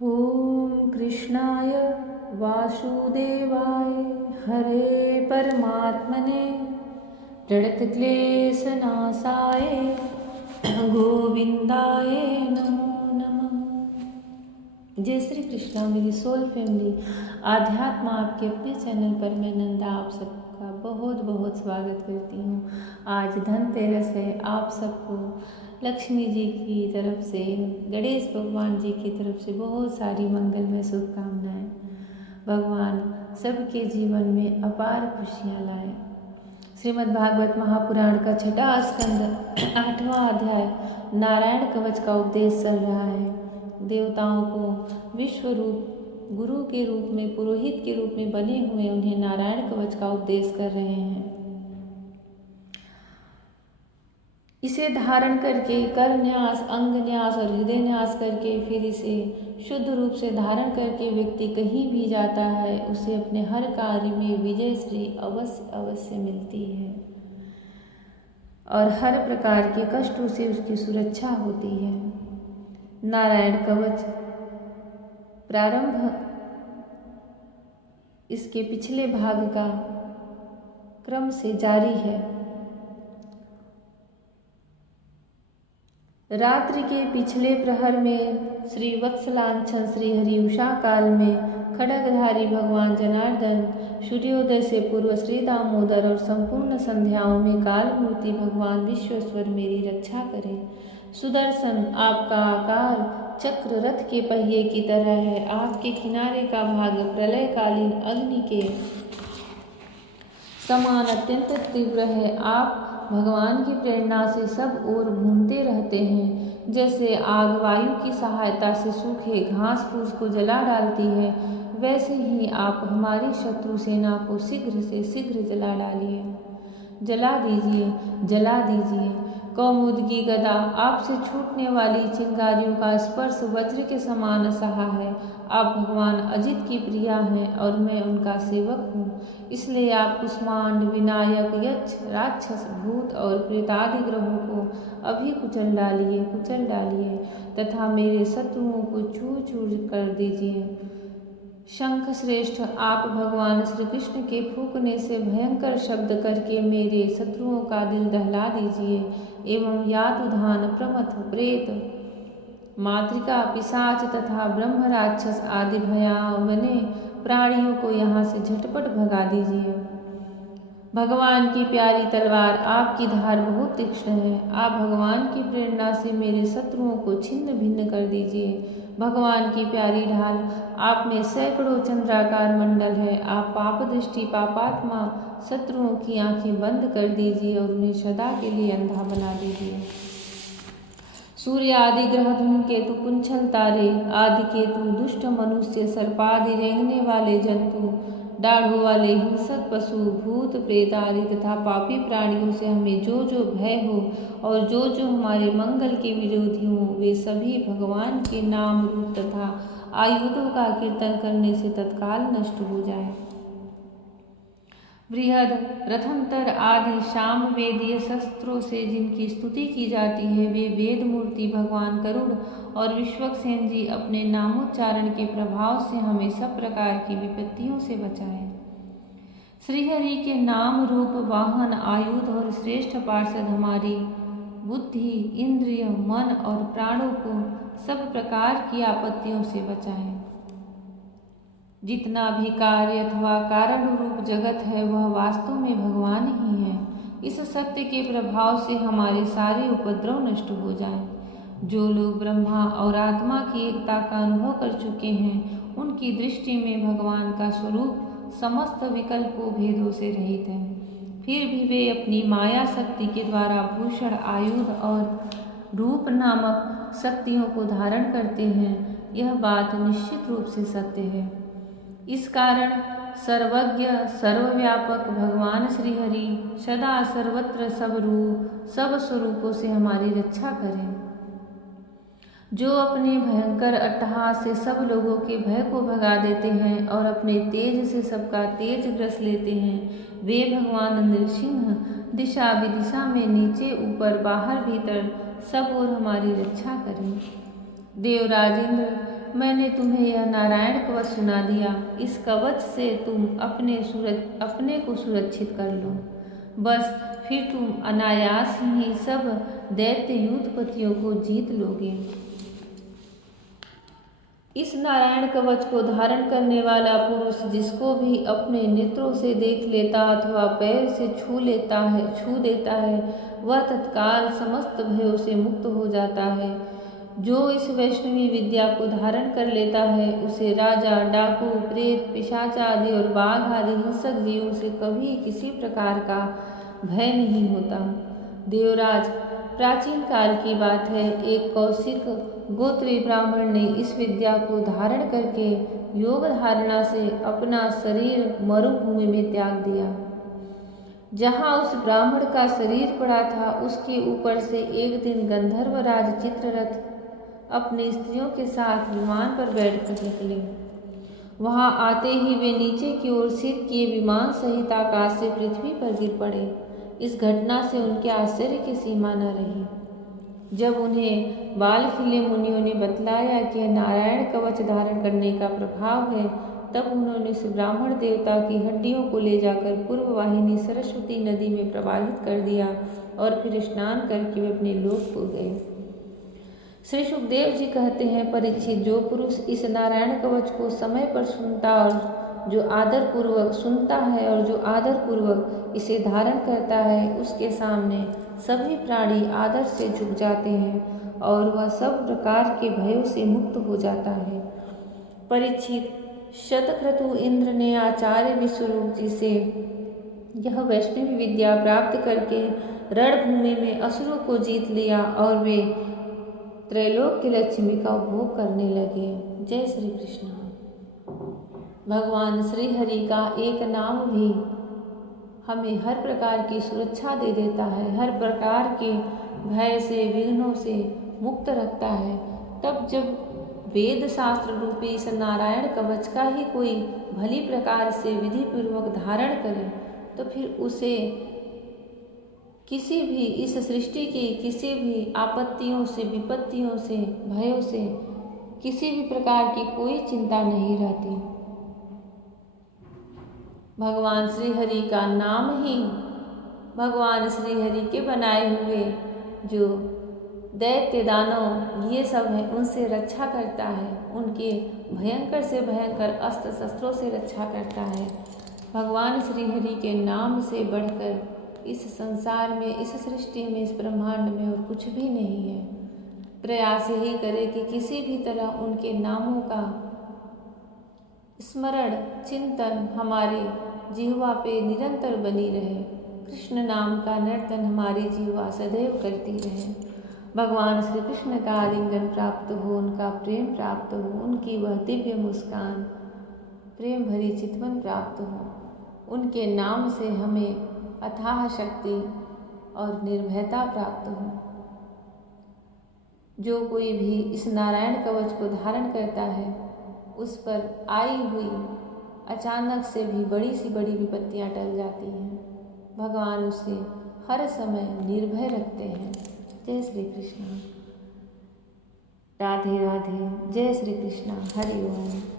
ओम कृष्णाय वासुदेवाय हरे परमात्मने प्रणतक्लेशनाशाय गोविंदाय नमो नमः। जय श्री कृष्णा। मेरी सोल फैमिली आध्यात्म आपके अपने चैनल पर मैं नंदा आप सबका बहुत बहुत स्वागत करती हूँ। आज धनतेरस है। आप सबको लक्ष्मी जी की तरफ से, गणेश भगवान जी की तरफ से बहुत सारी मंगलमय शुभकामनाएं। भगवान सबके जीवन में अपार खुशियाँ लाए। श्रीमद् भागवत महापुराण का छठा स्कंद 8वां अध्याय नारायण कवच का उपदेश चल रहा है। देवताओं को विश्व रूप गुरु के रूप में, पुरोहित के रूप में बने हुए उन्हें नारायण कवच का उपदेश कर रहे हैं। इसे धारण करके कर न्यास, अंग न्यास और हृदय न्यास करके फिर इसे शुद्ध रूप से धारण करके व्यक्ति कहीं भी जाता है, उसे अपने हर कार्य में विजय श्री अवश्य अवश्य मिलती है और हर प्रकार के कष्टों से उसकी सुरक्षा होती है। नारायण कवच प्रारंभ इसके पिछले भाग का क्रम से जारी है। रात्रि के पिछले प्रहर में श्री वत्सलांछन श्री हरि उषा काल में खड्गधारी भगवान जनार्दन, सूर्योदय से पूर्व श्री दामोदर और संपूर्ण संध्याओं में कालमूर्ति भगवान विश्वेश्वर मेरी रक्षा करें। सुदर्शन आपका आकार चक्र रथ के पहिए की तरह है। आपके किनारे का भाग प्रलयकालीन अग्नि के समान अत्यंत तीव्र है। आप भगवान की प्रेरणा से सब ओर घूमते रहते हैं। जैसे आग वायु की सहायता से सूखे घास फूस को जला डालती है, वैसे ही आप हमारी शत्रु सेना को शीघ्र से शीघ्र जला डालिए, जला दीजिए, जला दीजिए। कौमुदगी गदा आपसे छूटने वाली चिंगारियों का स्पर्श वज्र के समान असहा है। आप भगवान अजित की प्रिया हैं और मैं उनका सेवक हूँ, इसलिए आप कुष्मांड, विनायक, यक्ष, राक्षस, भूत और प्रेतादि ग्रहों को अभी कुचल डालिए तथा मेरे शत्रुओं को चूर चूर कर दीजिए। शंख श्रेष्ठ आप भगवान श्री कृष्ण के फूंकने से भयंकर शब्द करके मेरे शत्रुओं का दिल दहला दीजिए एवं यातुधान, प्रमथ, प्रेत, मातृका, पिशाच तथा ब्रह्म राक्षस आदि भयावने प्राणियों को यहाँ से झटपट भगा दीजिए। भगवान की प्यारी तलवार आपकी धार बहुत तीक्ष्ण है। आप भगवान की प्रेरणा से मेरे शत्रुओं को छिन्न भिन्न कर दीजिए। भगवान की प्यारी ढाल आप में सैकड़ों चंद्राकार मंडल है। आप पाप दृष्टि पापात्मा शत्रुओं की आंखें बंद कर दीजिए और उन्हें सदा के लिए अंधा बना दीजिए। सूर्य आदि ग्रह, धूमकेतु, पुंछल तारे आदि केतु, दुष्ट मनुष्य, सर्पादि रेंगने वाले जंतु, दाढ़ों वाले हिंसक पशु, भूत प्रेत आदि तथा पापी प्राणियों से हमें जो जो भय हो और जो जो हमारे मंगल के विरोधी हों, वे सभी भगवान के नाम रूप तथा आयुधों का कीर्तन करने से तत्काल नष्ट हो जाए। बृहद, रथंतर आदि शाम वेदीय शस्त्रों से जिनकी स्तुति की जाती है, वे वेद मूर्ति भगवान गरुड़ और विश्वक्सेन जी अपने नामोच्चारण के प्रभाव से हमें सब प्रकार की विपत्तियों से बचाएं। श्रीहरि के नाम रूप वाहन, आयुध और श्रेष्ठ पार्षद हमारी बुद्धि, इंद्रिय, मन और प्राणों को सब प्रकार की आपत्तियों से बचाएं। जितना भी कार्य अथवा कारण रूप जगत है वह वास्तव में भगवान ही है। इस सत्य के प्रभाव से हमारे सारे उपद्रव नष्ट हो जाएं। जो लोग ब्रह्मा और आत्मा की एकता का अनुभव कर चुके हैं, उनकी दृष्टि में भगवान का स्वरूप समस्त विकल्पों भेदों से रहित है। फिर भी वे अपनी माया शक्ति के द्वारा भूषण, आयुध और रूप नामक शक्तियों को धारण करते हैं। यह बात निश्चित रूप से सत्य है। इस कारण सर्वज्ञ सर्वव्यापक भगवान श्रीहरि सदा सर्वत्र सब स्वरूपों से हमारी रक्षा करें। जो अपने भयंकर अट्टहास से सब लोगों के भय को भगा देते हैं और अपने तेज से सबका तेज ग्रस लेते हैं, वे भगवान नृसिंह दिशा विदिशा में नीचे ऊपर बाहर भीतर सब ओर हमारी रक्षा करें। देवराजेंद्र मैंने तुम्हें यह नारायण कवच सुना दिया। इस कवच से तुम अपने को सुरक्षित कर लो। बस फिर तुम अनायास ही सब दैत्य यूथपतियों को जीत लोगे। इस नारायण कवच को धारण करने वाला पुरुष जिसको भी अपने नेत्रों से देख लेता अथवा पैर से छू देता है, वह तत्काल समस्त भयों से मुक्त हो जाता है। जो इस वैष्णवी विद्या को धारण कर लेता है, उसे राजा, डाकू, प्रेत, पिशाच आदि और बाघ आदि हिंसक जीवों से कभी किसी प्रकार का भय नहीं होता। देवराज, प्राचीन काल की बात है, एक कौशिक गोत्री ब्राह्मण ने इस विद्या को धारण करके योग धारणा से अपना शरीर मरुभूमि में त्याग दिया। जहाँ उस ब्राह्मण का शरीर पड़ा था, उसके ऊपर से एक दिन गंधर्वराज चित्ररथ अपनी स्त्रियों के साथ विमान पर बैठकर निकले। वहां आते ही वे नीचे की ओर सिर किए विमान सहित आकाश से पृथ्वी पर गिर पड़े। इस घटना से उनके आश्चर्य की सीमा न रही। जब उन्हें बालखिले मुनियों ने बतलाया कि यह नारायण कवच धारण करने का प्रभाव है, तब उन्होंने उस ब्राह्मण देवता की हड्डियों को ले जाकर पूर्व वाहिनी सरस्वती नदी में प्रवाहित कर दिया और फिर स्नान करके वे अपने लोक को गए। श्री सुखदेव जी कहते हैं, परीक्षित, जो पुरुष इस नारायण कवच को समय पर सुनता और जो आदर पूर्वक इसे धारण करता है, उसके सामने सभी प्राणी आदर से झुक जाते हैं और वह सब प्रकार के भयों से मुक्त हो जाता है। परीक्षित, शतक्रतु इंद्र ने आचार्य विश्वरूप जी से यह वैष्णवी विद्या प्राप्त करके रणभूमि में असुरों को जीत लिया और वे त्रैलोक्य लक्ष्मी का उपभोग करने लगे। जय श्री कृष्ण। भगवान श्री हरि का एक नाम भी हमें हर प्रकार की सुरक्षा दे देता है, हर प्रकार के भय से, विघ्नों से मुक्त रखता है। तब जब वेद शास्त्र रूपी इस नारायण कवच का ही कोई भली प्रकार से विधि पूर्वक धारण करे, तो फिर उसे किसी भी इस सृष्टि की किसी भी आपत्तियों से, विपत्तियों से, भयों से, किसी भी प्रकार की कोई चिंता नहीं रहती। भगवान श्री हरि का नाम ही भगवान श्री हरि के बनाए हुए जो दैत्य दानव ये सब हैं, उनसे रक्षा करता है, उनके भयंकर से भयंकर अस्त्र शस्त्रों से रक्षा करता है। भगवान श्री हरि के नाम से बढ़कर इस संसार में, इस सृष्टि में, इस ब्रह्मांड में और कुछ भी नहीं है। प्रयास यही करें कि किसी भी तरह उनके नामों का स्मरण, चिंतन हमारे जिह्वा पे निरंतर बनी रहे। कृष्ण नाम का नर्तन हमारी जिह्वा सदैव करती रहे। भगवान श्री कृष्ण का आलिंगन प्राप्त हो, उनका प्रेम प्राप्त हो, उनकी वह दिव्य मुस्कान, प्रेम भरी चितवन प्राप्त हो। उनके नाम से हमें अथाह शक्ति और निर्भयता प्राप्त हो। जो कोई भी इस नारायण कवच को धारण करता है, उस पर आई हुई अचानक से भी बड़ी सी बड़ी विपत्तियां टल जाती हैं। भगवान उसे हर समय निर्भय रखते हैं। जय श्री कृष्ण। राधे राधे। जय श्री कृष्ण। हरि ओम।